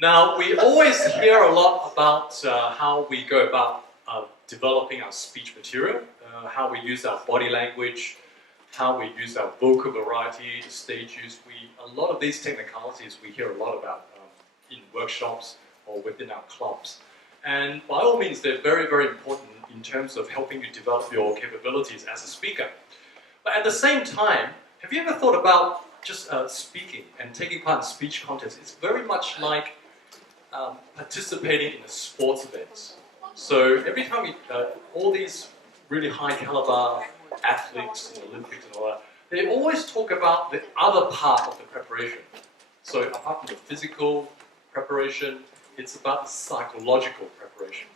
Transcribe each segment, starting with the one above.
Now, we always hear a lot about how we go about developing our speech material, how we use our body language, how we use our vocal variety, stage use. A lot of these technicalities we hear a lot about in workshops or within our clubs. And by all means, they're very, very important in terms of helping you develop your capabilities as a speaker. But at the same time, have you ever thought about just speaking and taking part in speech contests? It's very much like participating in a sports event. So every time we, all these really high caliber athletes in the Olympics and all that, they always talk about the other part of the preparation. So apart from the physical preparation, it's about the psychological preparation.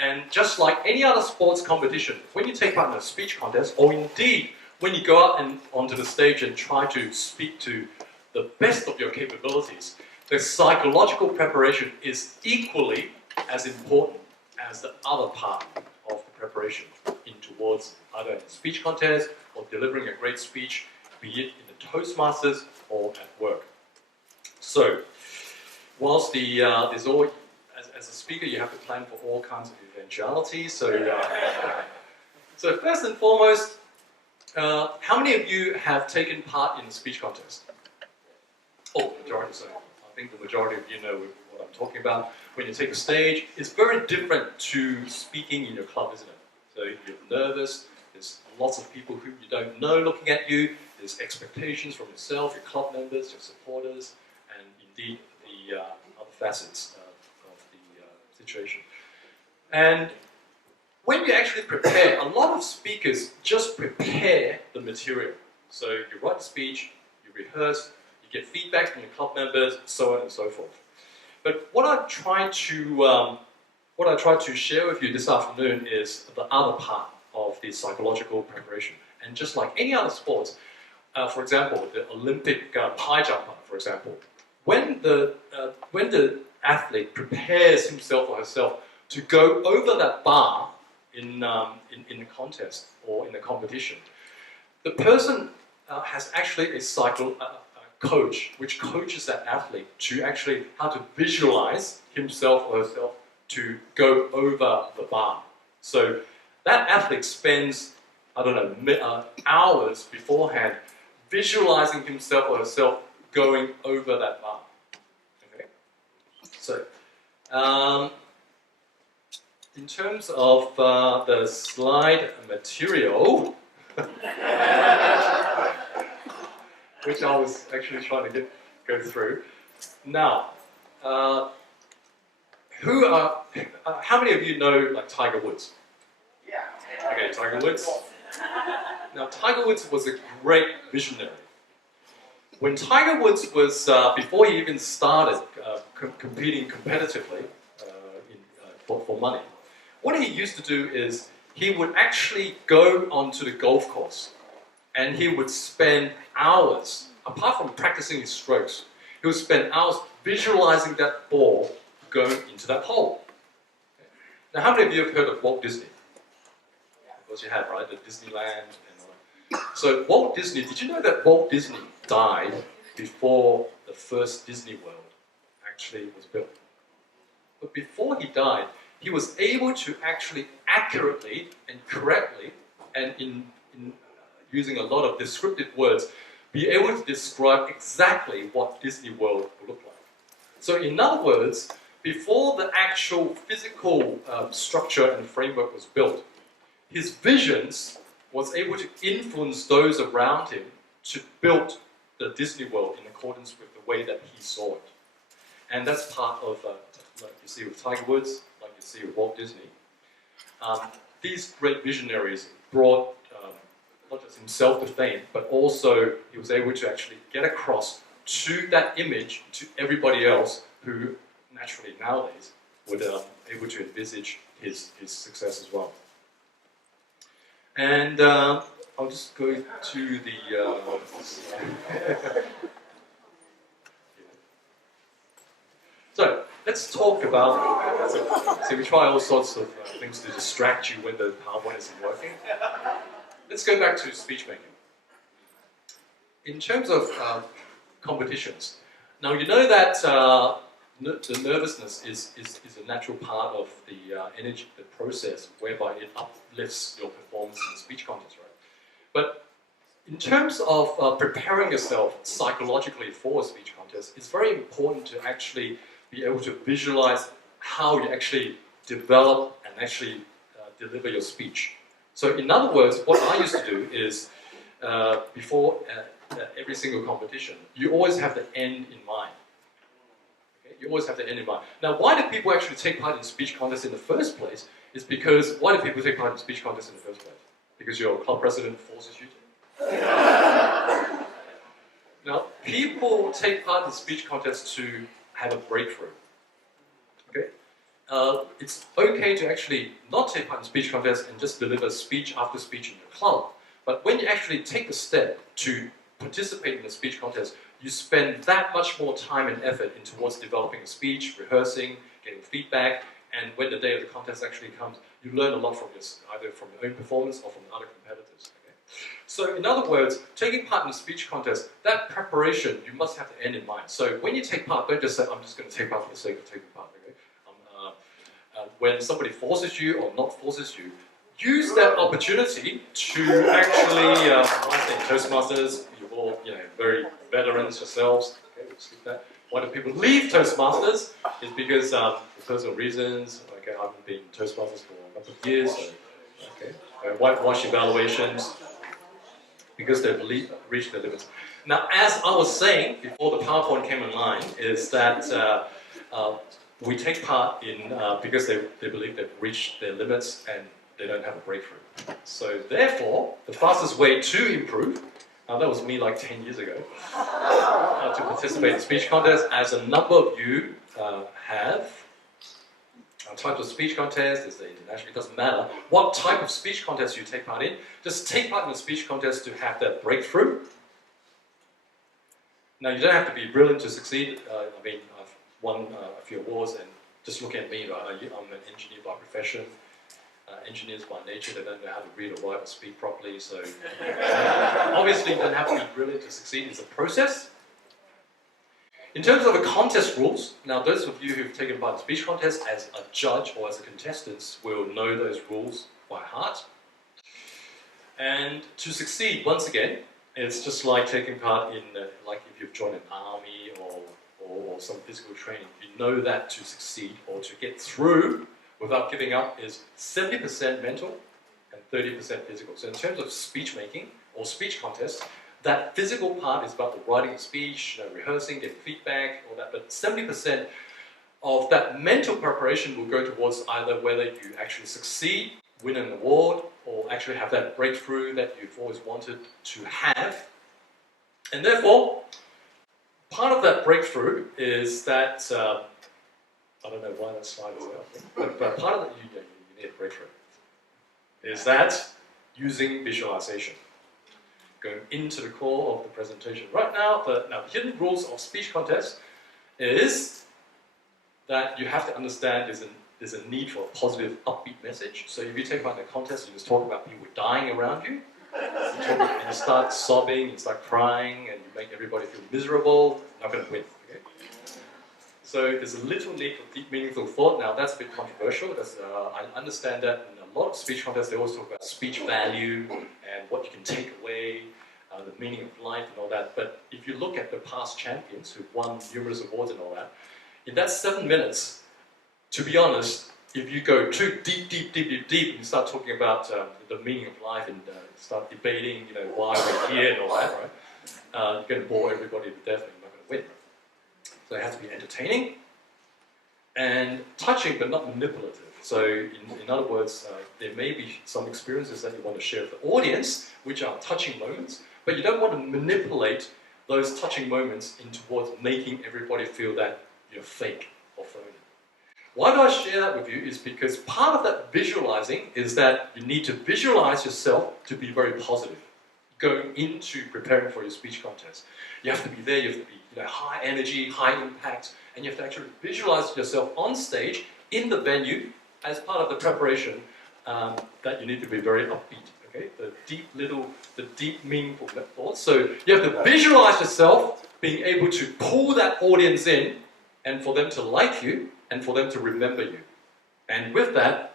And just like any other sports competition, when you take part in a speech contest, or indeed when you go out and onto the stage and try to speak to the best of your capabilities, the psychological preparation is equally as important as the other part of the preparation in towards either a speech contest or delivering a great speech, be it in the Toastmasters or at work. So, whilst there's always, as a speaker, you have to plan for all kinds of eventualities. So, so first and foremost, how many of you have taken part in a speech contest? Oh, majority, so I think the majority of you know what I'm talking about. When you take a stage, it's very different to speaking in your club, isn't it? So you're nervous, there's lots of people who you don't know looking at you, there's expectations from yourself, your club members, your supporters, and indeed the other facets of the situation. And when you actually prepare, a lot of speakers just prepare the material. So you write the speech, you rehearse, you get feedback from your club members, so on and so forth. But what I try to share with you this afternoon is the other part of the psychological preparation. And just like any other sports, for example, the Olympic high jumper, for example, when the athlete prepares himself or herself to go over that bar in a contest or in a competition, the person has actually a coach which coaches that athlete to actually how to visualize himself or herself to go over the bar. So that athlete spends, I don't know, hours beforehand visualizing himself or herself going over that bar. Okay? So, in terms of the slide material, which I was actually trying to go through. Now, how many of you know like Tiger Woods? Yeah. Okay, Tiger Woods. Now, Tiger Woods was a great visionary. When Tiger Woods was, before he even started competing competitively for money, what he used to do is he would actually go onto the golf course and he would spend hours, apart from practicing his strokes, he would spend hours visualizing that ball going into that hole. Okay. Now, how many of you have heard of Walt Disney? Of course you have, right? The Disneyland and all that. So Walt Disney, did you know that Walt Disney died before the first Disney World actually was built? But before he died, he was able to actually accurately and correctly, and in using a lot of descriptive words, be able to describe exactly what Disney World would look like. So in other words, before the actual physical structure and framework was built, his visions was able to influence those around him to build the Disney World in accordance with the way that he saw it. And that's part of, like you see with Tiger Woods, like you see with Walt Disney. These great visionaries brought not just himself to fame, but also he was able to actually get across to that image to everybody else who naturally nowadays would able to envisage his success as well. And I'll just go to the so let's talk about, so we try all sorts of things to distract you when the PowerPoint isn't working. Let's go back to speech making. In terms of competitions, now you know that the nervousness is a natural part of the energy, the process, whereby it uplifts your performance in the speech contest, right? But in terms of preparing yourself psychologically for a speech contest, it's very important to actually be able to visualize how you actually develop and actually deliver your speech. So in other words, what I used to do is, before every single competition, you always have the end in mind. Okay? You always have the end in mind. Now, why do people actually take part in speech contests in the first place? Is because, why do people take part in speech contests in the first place? Because your club president forces you to? Now, people take part in speech contests to have a breakthrough. Okay? It's okay to actually not take part in speech contests and just deliver speech after speech in your club. But when you actually take the step to participate in a speech contest, you spend that much more time and effort in towards developing a speech, rehearsing, getting feedback, and when the day of the contest actually comes, you learn a lot from this, either from your own performance or from other competitors. Okay? So in other words, taking part in a speech contest, that preparation, you must have the end in mind. So when you take part, don't just say, I'm just going to take part for the sake of taking part. Okay? When somebody forces you or not forces you, use that opportunity to actually, I think Toastmasters, you're all very veterans yourselves. Okay, we'll skip that. Why do people leave Toastmasters? Is because for personal reasons. Okay, I haven't been Toastmasters for a couple of years. So, okay, whitewash evaluations because they've reached their limits. Now, as I was saying before the PowerPoint came online, is that we take part in because they believe they've reached their limits and they don't have a breakthrough. So therefore, the fastest way to improve, that was me like 10 years ago, to participate in speech contests, as a number of you have types of speech contests, there's the international, it doesn't matter what type of speech contest you take part in, just take part in a speech contest to have that breakthrough. Now, you don't have to be brilliant to succeed. I mean, I've won a few awards, and just look at me, right? I'm an engineer by profession. Engineers by nature, they don't know how to read or write or speak properly, so obviously you don't have to be brilliant to succeed. It's a process. In terms of the contest rules, now those of you who've taken part in speech contests as a judge or as a contestant will know those rules by heart. And to succeed, once again, it's just like taking part in, like if you've joined an army or some physical training, you know that to succeed or to get through without giving up is 70% mental and 30% physical. So in terms of speech making or speech contests, that physical part is about the writing of speech, rehearsing, getting feedback, all that. But 70% of that mental preparation will go towards either whether you actually succeed, win an award, or actually have that breakthrough that you've always wanted to have. And therefore, part of that breakthrough is that I don't know why that slide is out, but part of it, you need a breakthrough, is that using visualization. Going into the core of the presentation right now, the hidden rules of speech contests is that you have to understand there's a need for a positive, upbeat message. So if you take part in a contest, you just talk about people dying around you, and you start sobbing, you start crying, and you make everybody feel miserable, you're not going to win. Okay? So there's a little need for deep, meaningful thought. Now that's a bit controversial. I understand that in a lot of speech contests, they always talk about speech value and what you can take away, the meaning of life and all that. But if you look at the past champions who've won numerous awards and all that, in that 7 minutes, to be honest, if you go too deep, and you start talking about the meaning of life and start debating, why we're here and all that, right? You're going to bore everybody to death and you're not going to win. So it has to be entertaining and touching, but not manipulative. So in other words, there may be some experiences that you want to share with the audience, which are touching moments, but you don't want to manipulate those touching moments in towards making everybody feel that you're fake or phony. Why do I share that with you is because part of that visualizing is that you need to visualize yourself to be very positive going into preparing for your speech contest. You have to be there, you have to be high energy, high impact, and you have to actually visualize yourself on stage in the venue as part of the preparation that you need to be very upbeat. Okay, the deep, meaningful thoughts. So you have to visualize yourself being able to pull that audience in and for them to like you, and for them to remember you. And with that,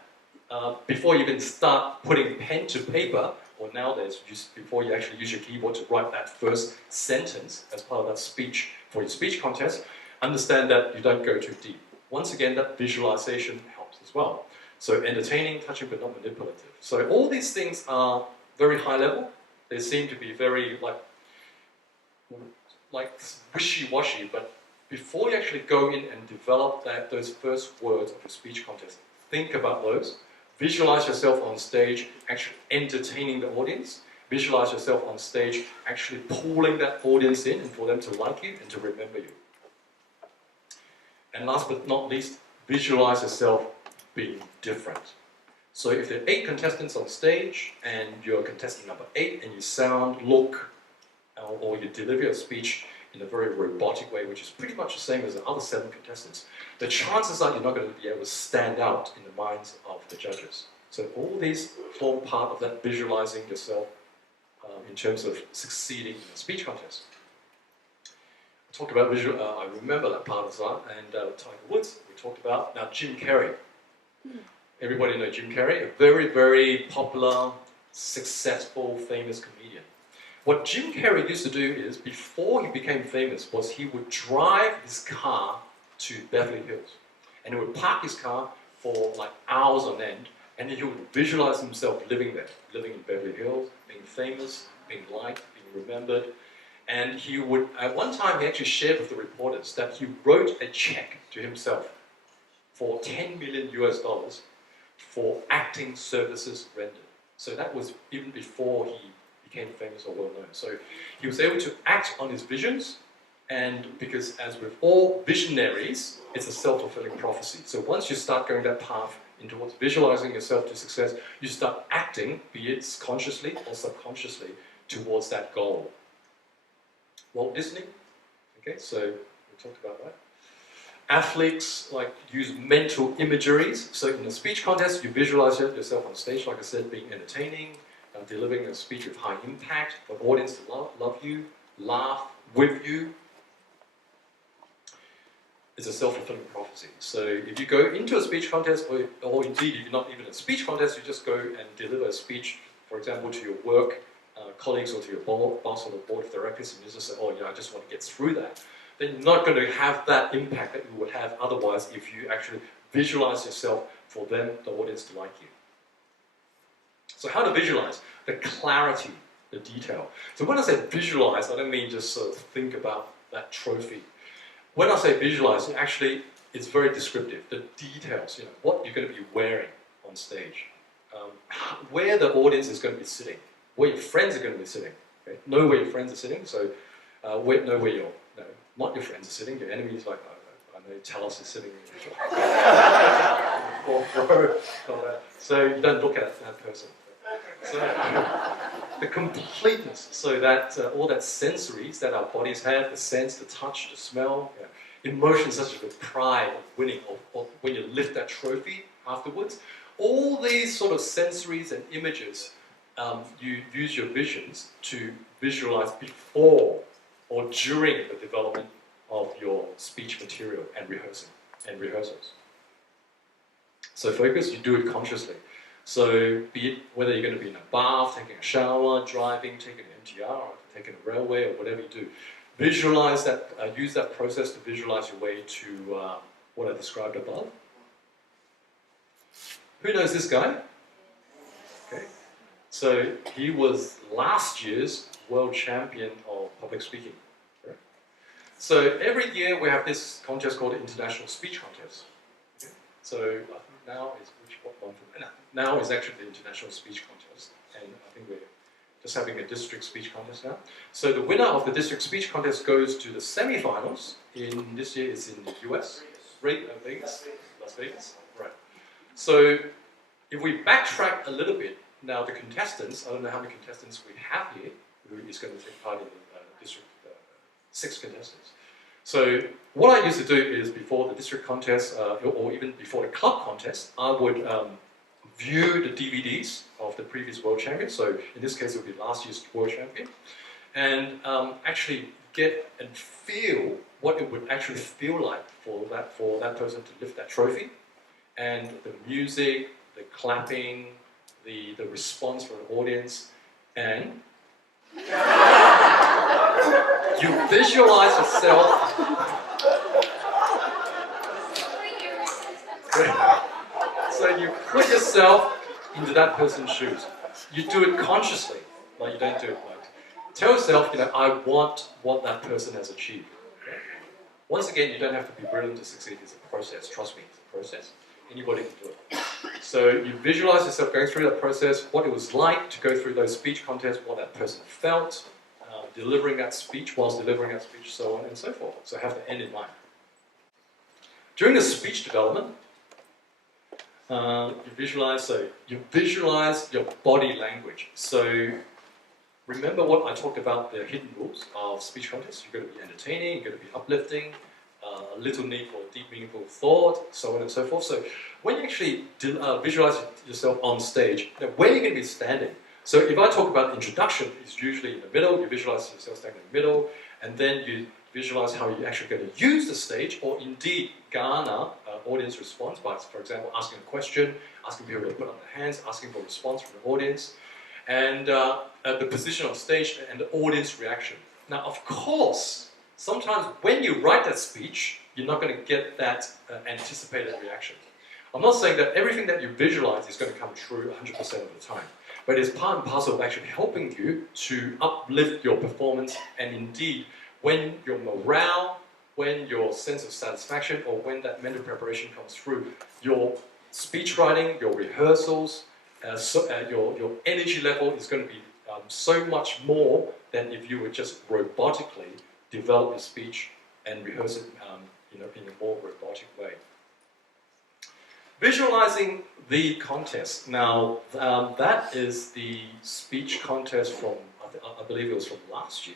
before you even start putting pen to paper, or nowadays, before you actually use your keyboard to write that first sentence as part of that speech for your speech contest, understand that you don't go too deep. Once again, that visualization helps as well. So entertaining, touching, but not manipulative. So all these things are very high level. They seem to be very like wishy-washy, but before you actually go in and develop those first words of a speech contest, think about those. Visualize yourself on stage actually entertaining the audience. Visualize yourself on stage actually pulling that audience in and for them to like you and to remember you. And last but not least, visualize yourself being different. So if there are 8 contestants on stage and you're contestant number 8 and you sound, look, or you deliver your speech in a very robotic way, which is pretty much the same as the other 7 contestants, the chances are you're not going to be able to stand out in the minds of the judges. So all these form part of that visualizing yourself in terms of succeeding in a speech contest. I talked about visual, I remember that part of that, and Tiger Woods, we talked about. Now Jim Carrey. Everybody know Jim Carrey, a very, very popular, successful, famous comedian. What Jim Carrey used to do is, before he became famous, was he would drive his car to Beverly Hills. And he would park his car for like hours on end, and then he would visualize himself living there, living in Beverly Hills, being famous, being liked, being remembered. And he would, at one time he actually shared with the reporters that he wrote a check to himself for $10 million US for acting services rendered. So that was even before he became famous or well known. So he was able to act on his visions, and because as with all visionaries, it's a self-fulfilling prophecy. So once you start going that path into towards visualizing yourself to success, you start acting, be it consciously or subconsciously, towards that goal. Walt Disney, okay, so we talked about that. Athletes use mental imageries. So in a speech contest, you visualize yourself on stage, like I said, being entertaining, delivering a speech with high impact, for the audience to love you, laugh with you. It's a self-fulfilling prophecy. So if you go into a speech contest, or indeed if you're not even a speech contest, you just go and deliver a speech, for example, to your work colleagues or to your boss or the board of directors, and you just say, oh yeah, I just want to get through that, then you're not going to have that impact that you would have otherwise if you actually visualize yourself for them, the audience, to like you. So how to visualize? The clarity, the detail. So when I say visualize, I don't mean just sort of think about that trophy. When I say visualize, actually it's very descriptive. The details, what you're going to be wearing on stage, where the audience is going to be sitting, where your friends are going to be sitting. Okay? Know where your friends are sitting, so know where your, not your friends are sitting, your enemies, I know Talos is sitting in the fourth row. So you don't look at that person. So the completeness, so that all that sensories that our bodies have, the sense, the touch, the smell, emotions such as the pride of winning, or when you lift that trophy afterwards, all these sort of sensories and images, you use your visions to visualize before or during the development of your speech material and rehearsals. So focus, you do it consciously. So be it whether you're going to be in a bath, taking a shower, driving, taking an MTR, or taking a railway, or whatever you do, visualize that, use that process to visualize your way to what I described above. Who knows this guy? Okay. So he was last year's world champion of public speaking. Right? So every year we have this contest called the International Speech Contest. Okay? So I think now is now is actually the International Speech Contest, and I think we're just having a district speech contest now. So the winner of the district speech contest goes to the semi-finals. In this year is in the US, Las Vegas, right? So if we backtrack a little bit, now the contestants, I don't know how many contestants we have here, who is going to take part in the district, 6 contestants. So what I used to do is before the district contest, or even before the club contest, I would view the DVDs of the previous world champion. So in this case, it would be last year's world champion, and actually get and feel what it would actually feel like for that person to lift that trophy, and the music, the clapping, the response from the audience, and you visualize yourself. So you put yourself into that person's shoes. You do it consciously, like you don't do it like. Tell yourself, I want what that person has achieved. Okay? Once again, you don't have to be brilliant to succeed. It's a process. Trust me, it's a process. Anybody can do it. So you visualize yourself going through that process, what it was like to go through those speech contests, what that person felt, delivering that speech, whilst delivering that speech, so on and so forth. So have the end in mind. During the speech development, you visualize your body language. So remember what I talked about, the hidden rules of speech contests. You've got to be entertaining, you've got to be uplifting, a little need for deep, meaningful thought, so on and so forth. So when you actually visualize yourself on stage, where are you going to be standing? So if I talk about introduction, it's usually in the middle. You visualize yourself standing in the middle, and then you visualize how you're actually going to use the stage, or indeed garner audience response by, for example, asking a question, asking people to put up their hands, asking for a response from the audience, and the position on stage and the audience reaction. Now, of course, sometimes when you write that speech, you're not going to get that anticipated reaction. I'm not saying that everything that you visualize is going to come true 100% of the time, but it's part and parcel of actually helping you to uplift your performance, and indeed, when your morale, when your sense of satisfaction, or when that mental preparation comes through, your speech writing, your rehearsals, your energy level is going to be so much more than if you would just robotically develop your speech and rehearse it in a more robotic way. Visualizing the contest. Now, that is the speech contest from, I believe it was from last year.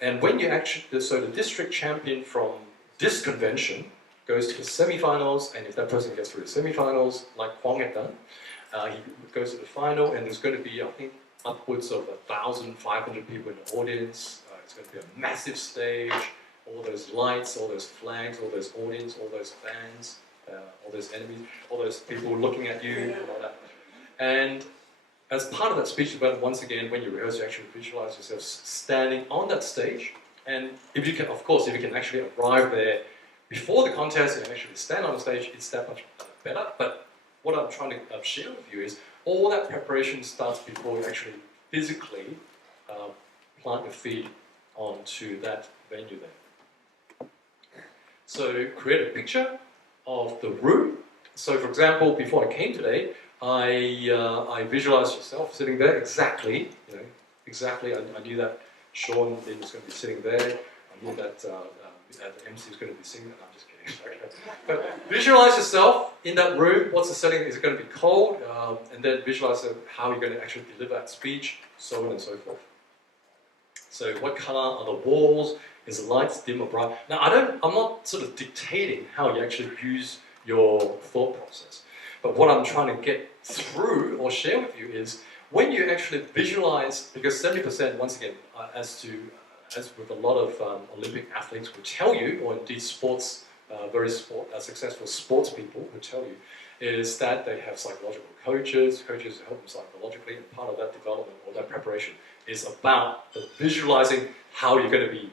And when you actually, so the district champion from this convention goes to the semi-finals, and if that person gets through the semi-finals, like Huang had done, he goes to the final, and there's going to be, I think, upwards of 1,500 people in the audience. It's going to be a massive stage, all those lights, all those flags, all those audience, all those fans, all those enemies, all those people looking at you, and all that. And as part of that speech development, once again, when you rehearse, you actually visualize yourself standing on that stage. And if you can, of course, if you can actually arrive there before the contest and actually stand on the stage, it's that much better. But what I'm trying to share with you is all that preparation starts before you actually physically plant your feet onto that venue there. So create a picture of the room. So for example, before I came today, I visualized yourself sitting there exactly, exactly. I knew that Sean Lin was going to be sitting there. I knew that the MC was going to be singing. I'm just kidding. But visualize yourself in that room. What's the setting? Is it going to be cold? And then visualize how you're going to actually deliver that speech, so on and so forth. So what color are the walls? Is the lights dim or bright? Now I'm not sort of dictating how you actually use your thought process. But what I'm trying to get through or share with you is when you actually visualize, because 70%, once again, as with a lot of Olympic athletes will tell you, or indeed successful sports people will tell you, is that they have psychological coaches who help them psychologically, and part of that development or that preparation is about the visualizing how you're going to be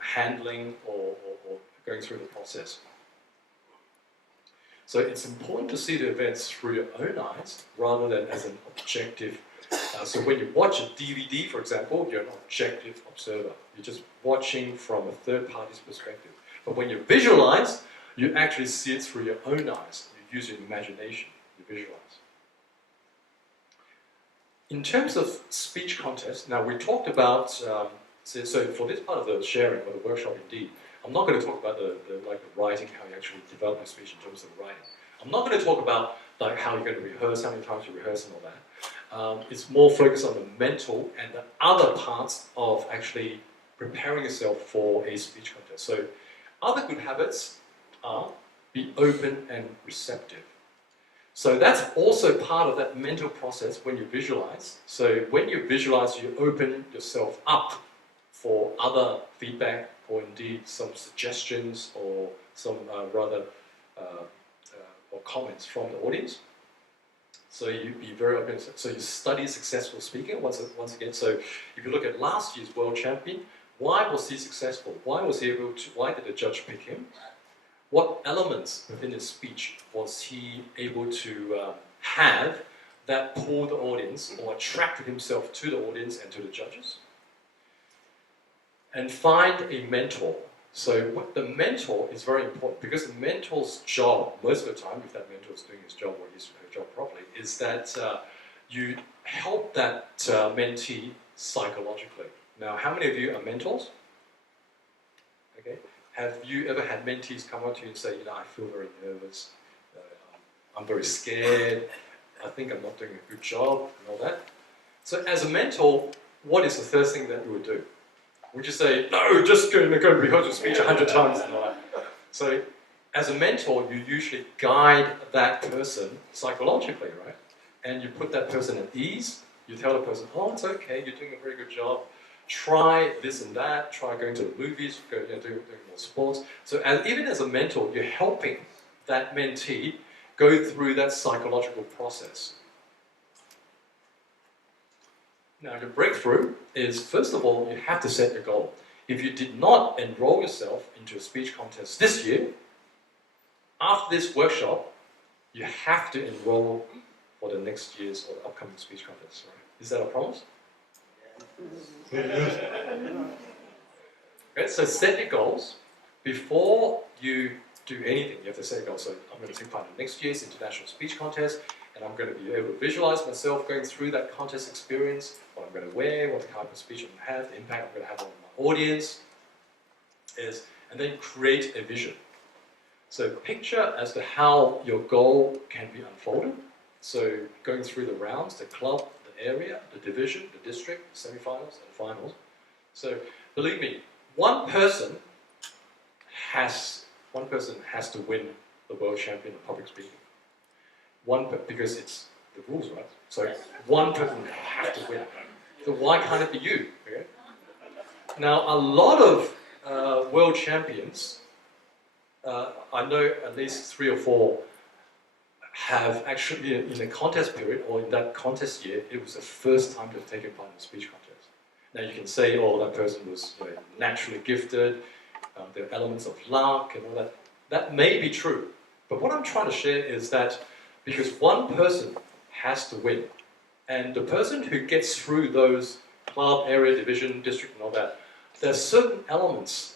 handling or going through the process. So it's important to see the events through your own eyes rather than as an objective. So when you watch a DVD, for example, you're an objective observer. You're just watching from a third party's perspective. But when you visualize, you actually see it through your own eyes. You use your imagination, you visualize. In terms of speech contest, now we talked about, so for this part of the sharing or the workshop indeed, I'm not going to talk about the writing, how you actually develop your speech in terms of writing. I'm not going to talk about how you're going to rehearse, how many times you rehearse and all that. It's more focused on the mental and the other parts of actually preparing yourself for a speech contest. So other good habits are be open and receptive. So that's also part of that mental process when you visualize. So when you visualize, you open yourself up for other feedback or indeed some suggestions or some or comments from the audience. So you be very open. So you study successful speaking once again. So if you look at last year's world champion, why was he successful? Why was he able to? Why did the judge pick him? What elements within his speech was he able to have that pulled the audience or attracted himself to the audience and to the judges? And find a mentor. So what the mentor is very important, because the mentor's job, most of the time, if that mentor is doing his job or his job properly, is that you help that mentee psychologically. Now, how many of you are mentors? Okay. Have you ever had mentees come up to you and say, I feel very nervous, I'm very scared, I think I'm not doing a good job, and all that? So as a mentor, what is the first thing that you would do? Would you say, no, just go and rehearse your speech 100 times and all that? So as a mentor, you usually guide that person psychologically, right? And you put that person at ease. You tell the person, oh, it's okay, you're doing a very good job. Try this and that, try going to the movies, doing more sports. So even as a mentor, you're helping that mentee go through that psychological process. Now, your breakthrough is, first of all, you have to set your goal. If you did not enroll yourself into a speech contest this year, after this workshop, you have to enroll for the next year's or the upcoming speech contest. Right? Is that a promise? Okay, so set your goals. Before you do anything, you have to set a goal. So I'm going to take part in next year's international speech contest, and I'm going to be able to visualize myself going through that contest experience, what I'm going to wear, what type of speech I'm going to have, the impact I'm going to have on my audience, and then create a vision. So picture as to how your goal can be unfolded. So going through the rounds, the club, the area, the division, the district, the semi-finals, and finals. So believe me, one person has to win the world champion of public speaking. Because it's the rules, right? So one person has to win. So why can't it be you? Okay? Now, a lot of world champions, I know at least 3 or 4 have actually, in a contest period or in that contest year, it was the first time they've taken part in a speech contest. Now you can say, oh, that person was naturally gifted, there are elements of luck and all that. That may be true, but what I'm trying to share is that because one person has to win, and the person who gets through those club, area, division, district and all that, there's certain elements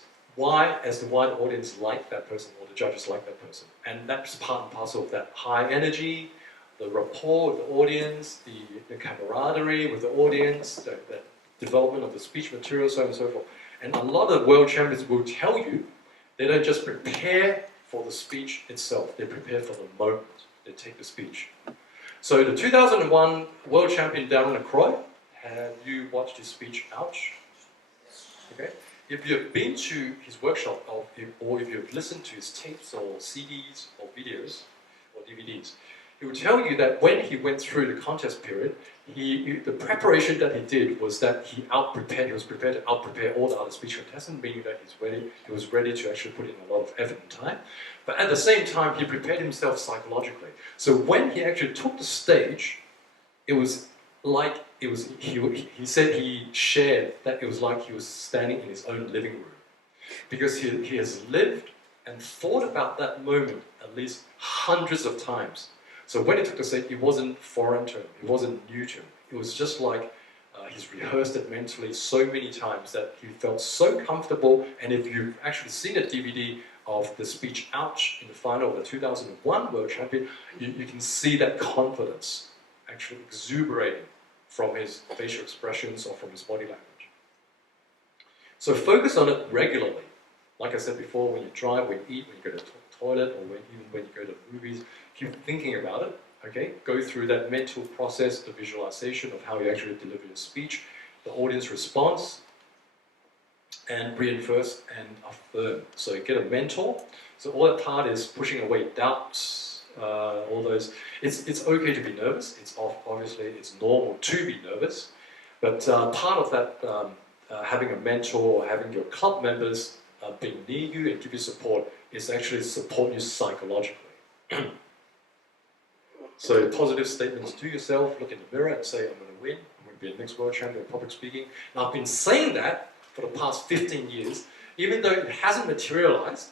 as to why the audience like that person or the judges like that person. And that's part and parcel of that high energy, the rapport with the audience, the camaraderie with the audience, the development of the speech material, so on and so forth. And a lot of world champions will tell you they don't just prepare for the speech itself, they prepare for the moment they take the speech. So the 2001 world champion Darren LaCroix, have you watched his speech, Ouch? Okay. If you've been to his workshop, or if you've listened to his tapes or CDs or videos or DVDs, he will tell you that when he went through the contest period, the preparation that he did was that he was prepared to out-prepare all the other speech contestants, meaning that he was ready to actually put in a lot of effort and time. But at the same time, he prepared himself psychologically. So when he actually took the stage, it was like he said he shared that it was like he was standing in his own living room. Because he has lived and thought about that moment at least hundreds of times. So when he took the stage, it wasn't foreign to him, it wasn't new to him. It was just like he's rehearsed it mentally so many times that he felt so comfortable. And if you've actually seen a DVD of the speech Ouch in the final of the 2001 World Champion, you can see that confidence actually exuberating from his facial expressions or from his body language. So focus on it regularly. Like I said before, when you drive, when you eat, when you go to the toilet, or even when you go to the movies, keep thinking about it, okay? Go through that mental process, the visualization of how you actually deliver your speech, the audience response, and reinforce and affirm. So get a mentor. So all that part is pushing away doubts, all those. It's okay to be nervous. Obviously it's normal to be nervous, but part of that having a mentor or having your club members being near you and give you support is actually support you psychologically. So positive statements to yourself, look in the mirror and say, I'm going to win, I'm going to be a next world champion of public speaking. And I've been saying that for the past 15 years, even though it hasn't materialized,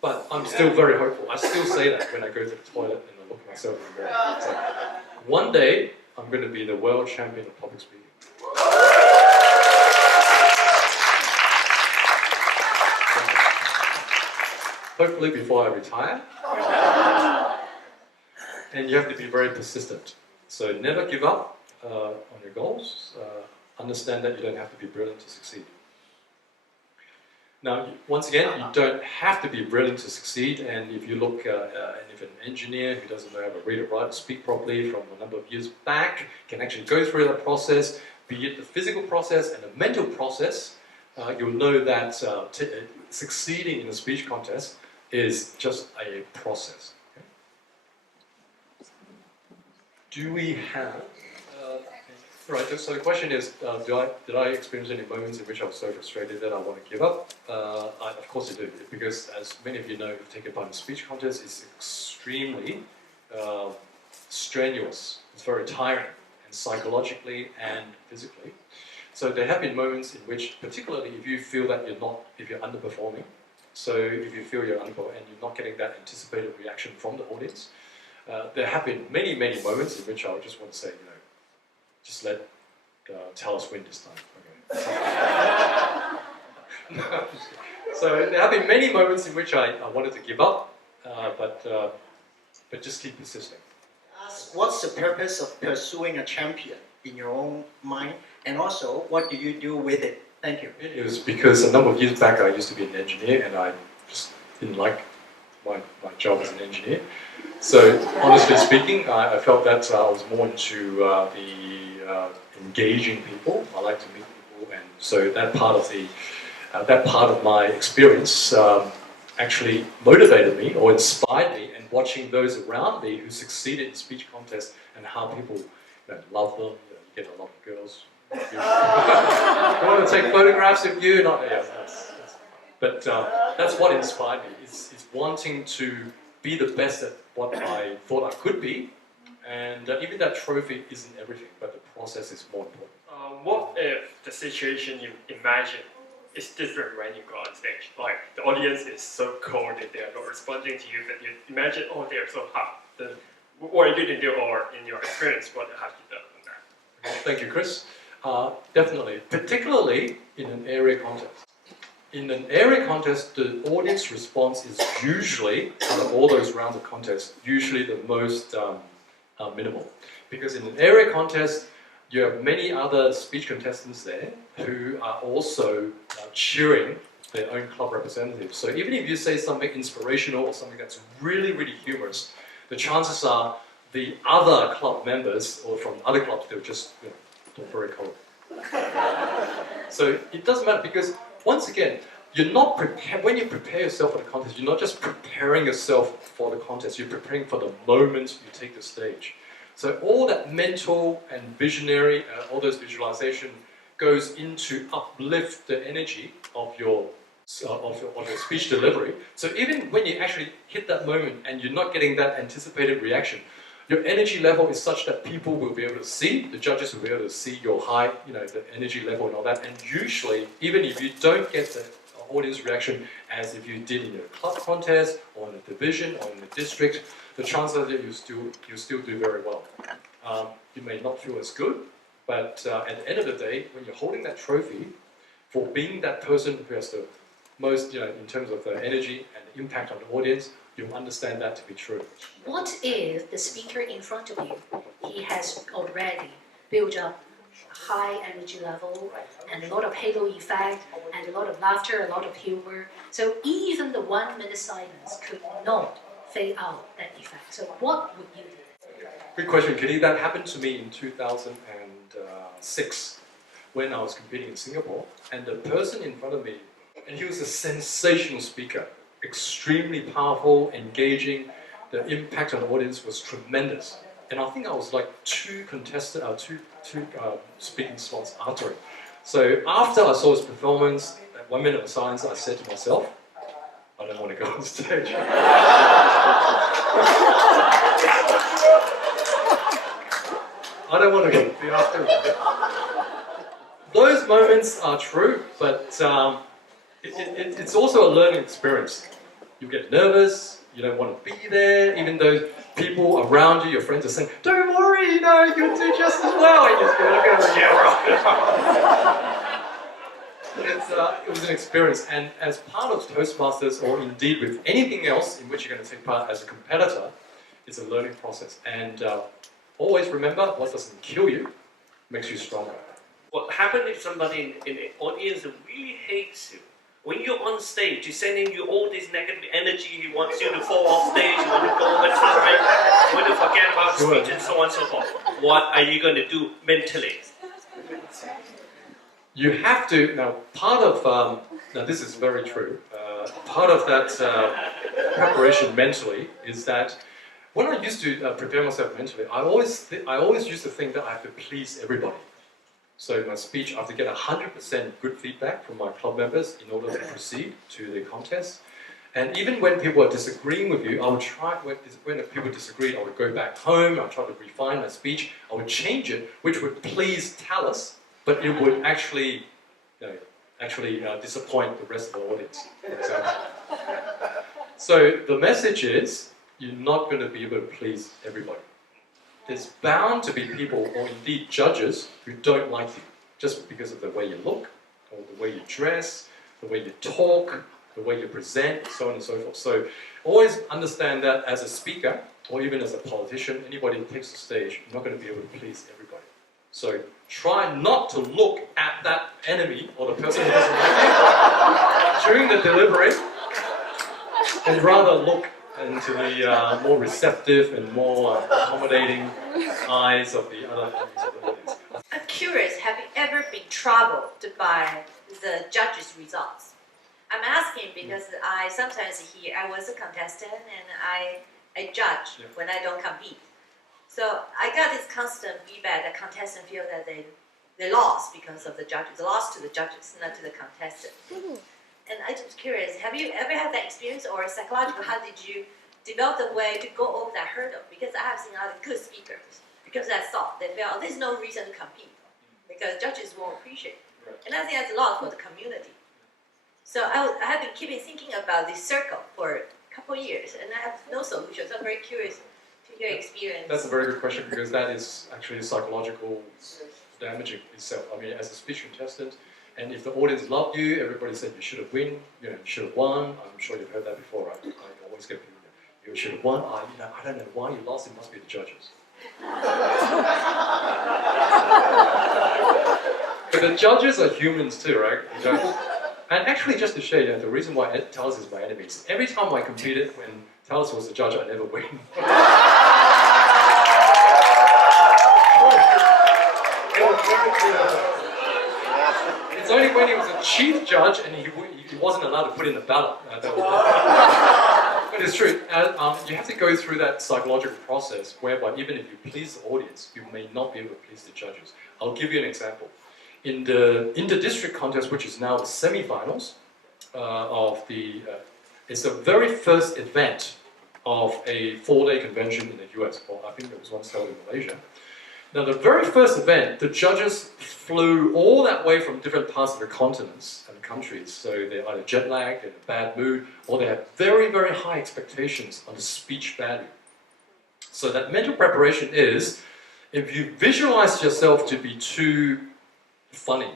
but I'm still very hopeful. I still say that when I go to the toilet and I look at myself in the mirror. So, one day, I'm going to be the world champion of public speaking. Hopefully before I retire. And you have to be very persistent. So never give up on your goals. Understand that you don't have to be brilliant to succeed. Now, once again, you don't have to be brilliant to succeed. And if you look, and if an engineer who doesn't know how to read or write or speak properly from a number of years back can actually go through that process, be it the physical process and the mental process, you'll know that succeeding in a speech contest is just a process. Do we have, right, so the question is, did I experience any moments in which I was so frustrated that I want to give up? Of course I do, because as many of you know who've taken part in speech contests, it's extremely strenuous. It's very tiring, and psychologically and physically. So there have been moments in which, particularly if you feel that if you're underperforming, so if you feel you're underperforming and you're not getting that anticipated reaction from the audience, there have been many, many moments in which I just want to say, just let Talos win this time. Okay. So there have been many moments in which I wanted to give up, but just keep persisting. What's the purpose of pursuing a champion in your own mind, and also what do you do with it? Thank you. It was because a number of years back I used to be an engineer and I just didn't like my job as an engineer. So honestly speaking, I felt that I was more into engaging people. I like to meet people, and so that part of my experience actually motivated me or inspired me. And watching those around me who succeeded in speech contests and how people love them, you get a lot of girls. They want to take photographs of you, but that's what inspired me. Is wanting to be the best at what I thought I could be, and even that trophy isn't everything, but the process is more important. What if the situation you imagine is different when you go on stage? Like the audience is so cold that they are not responding to you, but you imagine, oh, they are so hot. Then what are you going to do, or in your experience, what have you done on that? Okay, thank you, Chris. Definitely, particularly in an area contest. In an area contest, the audience response is usually, out of all those rounds of contest, usually the most minimal. Because in an area contest, you have many other speech contestants there who are also cheering their own club representatives. So even if you say something inspirational or something that's really, really humorous, the chances are the other club members or from other clubs, they'll just don't very cold. So it doesn't matter, because once again, you're not when you prepare yourself for the contest, you're not just preparing yourself for the contest, you're preparing for the moment you take the stage. So all that mental and visionary, all those visualization goes into uplift the energy of your speech delivery. So even when you actually hit that moment and you're not getting that anticipated reaction, your energy level is such that people will be able to see, the judges will be able to see your high, the energy level and all that. And usually, even if you don't get the audience reaction as if you did in a club contest or in a division or in a district, the chances are that you still do very well. You may not feel as good, but at the end of the day, when you're holding that trophy, for being that person who has the most, in terms of the energy and the impact on the audience, you'll understand that to be true. What if the speaker in front of you, he has already built up high energy level and a lot of halo effect and a lot of laughter, a lot of humor. So even the 1 minute silence could not fade out that effect. So what would you do? Good question, Kitty. That happened to me in 2006 when I was competing in Singapore, and the person in front of me, and he was a sensational speaker, extremely powerful, engaging. The impact on the audience was tremendous. And I think I was like two speaking slots after it. So after I saw his performance, at 1 minute of silence, I said to myself, I don't want to go on stage. I don't want to be after it. Those moments are true, but it's also a learning experience. You get nervous, you don't want to be there, even though people around you, your friends are saying, don't worry, you know, you'll do just as well. And you just go, yeah, right. It was an experience, and as part of Toastmasters, or indeed with anything else in which you're going to take part as a competitor, it's a learning process. And always remember, what doesn't kill you makes you stronger. What happens if somebody in the audience really hates you? When you're on stage, he's sending you all this negative energy, he wants you to fall off stage, you want to go over time, you want to forget about speech and so on and so forth. What are you going to do mentally? You have to, now part of, now this is very true, part of that preparation mentally is that when I used to prepare myself mentally, I always used to think that I have to please everybody. So in my speech, I have to get 100% good feedback from my club members in order to proceed to the contest. And even when people are disagreeing with you, I would try, when people disagree, I would go back home, I would try to refine my speech, I would change it, which would please Talus, but it would actually, disappoint the rest of the audience, for example. So the message is, you're not going to be able to please everybody. There's bound to be people, or indeed judges, who don't like you, just because of the way you look, or the way you dress, the way you talk, the way you present, so on and so forth. So always understand that as a speaker, or even as a politician, anybody who takes the stage, you're not going to be able to please everybody. So try not to look at that enemy, or the person who doesn't like you, during the delivery, and rather look into the more receptive and more accommodating eyes of the other members of the audience. I'm curious, have you ever been troubled by the judges' results? I'm asking because I sometimes hear, I was a contestant and I judge when I don't compete. So I got this constant feedback that contestants feel that they lost because of the judges, lost to the judges, not to the contestant. And I'm just curious, have you ever had that experience, or psychological, how did you develop the way to go over that hurdle? Because I have seen a lot of good speakers, because I thought they felt, oh, there's no reason to compete, because judges won't appreciate it. Right. And I think that's a lot for the community. So I have been keeping thinking about this circle for a couple of years, and I have no solution, so I'm very curious to hear your experience. That's a very good question, because that is actually psychological damaging itself. I mean, as a speech contestant, and if the audience loved you, everybody said you should have won, you should have won. I'm sure you've heard that before, right? I always get people, you should have won. I don't know why you lost, it must be the judges. But the judges are humans too, right? The judges. And actually, just to show you, the reason why Talus is my enemy is every time I competed, when Talus was the judge, I never win. It's only when he was a chief judge and he wasn't allowed to put in the ballot. But it's true. You have to go through that psychological process whereby even if you please the audience, you may not be able to please the judges. I'll give you an example. In the inter-district contest, which is now the semi-finals of the, it's the very first event of a 4-day convention in the US, or I think there was one held in Malaysia. Now, the very first event, the judges flew all that way from different parts of the continents and countries. So they're either jet lagged, they're in a bad mood, or they have very, very high expectations on the speech value. So that mental preparation is, if you visualize yourself to be too funny,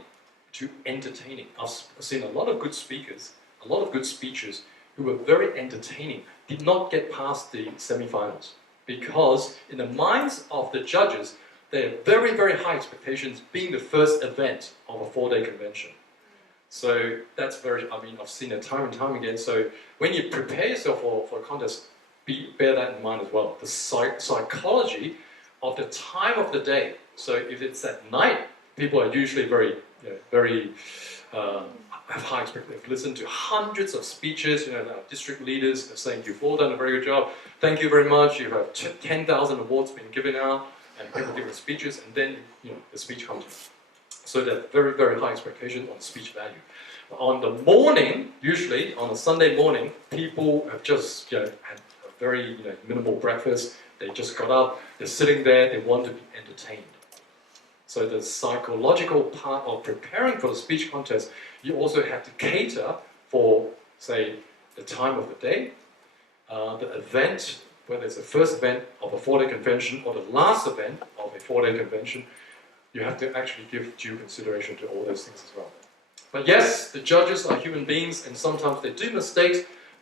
too entertaining. I've seen a lot of good speakers, a lot of good speeches who were very entertaining, did not get past the semi-finals. Because in the minds of the judges, they have very, very high expectations being the first event of a 4-day convention. So that's very, I've seen it time and time again. So when you prepare yourself for a contest, bear that in mind as well. The psychology of the time of the day. So if it's at night, people are usually very have high expectations. They've listened to hundreds of speeches, district leaders are saying, you've all done a very good job. Thank you very much. You have 10,000 awards being given out, and people giving speeches, and then the speech comes. So there's very, very high expectation on speech value. On the morning, usually on a Sunday morning, people have just had a very minimal breakfast. They just got up, they're sitting there, they want to be entertained. So the psychological part of preparing for the speech contest, you also have to cater for, say, the time of the day, the event, whether it's the first event of a 4-day convention or the last event of a 4-day convention. You have to actually give due consideration to all those things as well. But yes, the judges are human beings, and sometimes they do mistakes.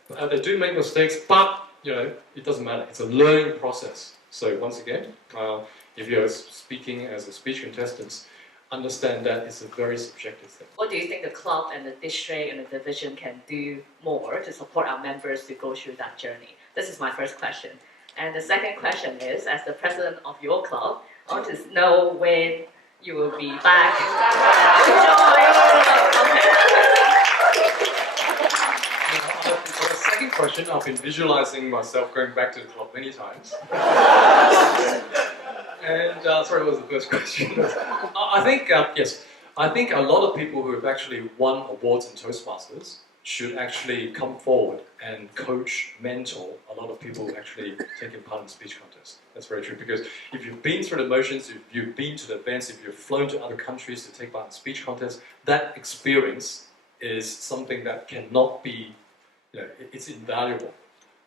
They do make mistakes, but it doesn't matter. It's a learning process. So once again, if you're speaking as a speech contestant, understand that it's a very subjective thing. What do you think the club and the district and the division can do more to support our members to go through that journey? This is my first question. And the second question is, as the president of your club, I want to know when you will be back to For the second question, I've been visualizing myself going back to the club many times. And sorry, what was the first question? I think, yes, I think a lot of people who have actually won awards in Toastmasters should actually come forward and coach, mentor a lot of people actually taking part in the speech contest. That's very true, because if you've been through the motions, if you've been to the events, if you've flown to other countries to take part in the speech contest, that experience is something that cannot be, it's invaluable.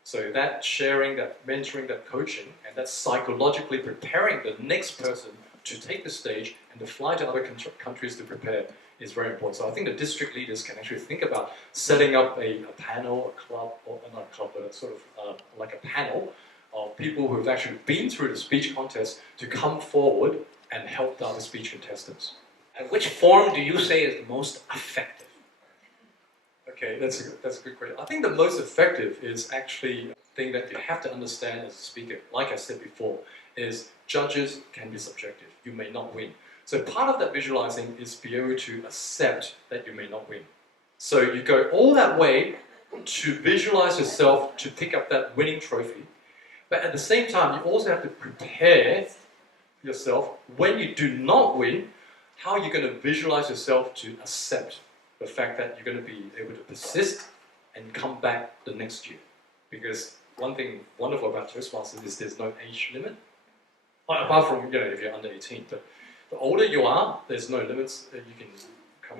So that sharing, that mentoring, that coaching, and that psychologically preparing the next person to take the stage and to fly to other countries to prepare is very important. So I think the district leaders can actually think about setting up a panel, a club, or not a club, but a sort of like a panel of people who have actually been through the speech contest to come forward and help the other speech contestants. And which form do you say is the most effective? Okay, that's a good question. I think the most effective is actually a thing that you have to understand as a speaker, like I said before, is judges can be subjective. You may not win. So part of that visualizing is be able to accept that you may not win. So you go all that way to visualize yourself to pick up that winning trophy, but at the same time you also have to prepare yourself when you do not win, how you're going to visualize yourself to accept the fact that you're going to be able to persist and come back the next year. Because one thing wonderful about Toastmasters is there's no age limit, apart from if you're under 18. But the older you are, there's no limits. You can come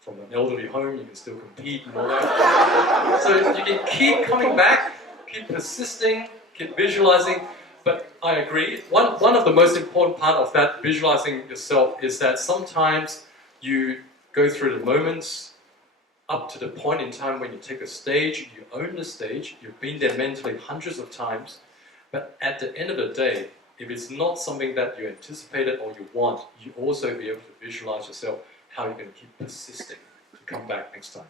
from an elderly home, you can still compete and all that. So you can keep coming back, keep persisting, keep visualizing. But I agree. One of the most important part of that visualizing yourself is that sometimes you go through the moments up to the point in time when you take a stage, you own the stage, you've been there mentally hundreds of times, but at the end of the day, if it's not something that you anticipated or you want, you also be able to visualize yourself how you're going to keep persisting to come back next time.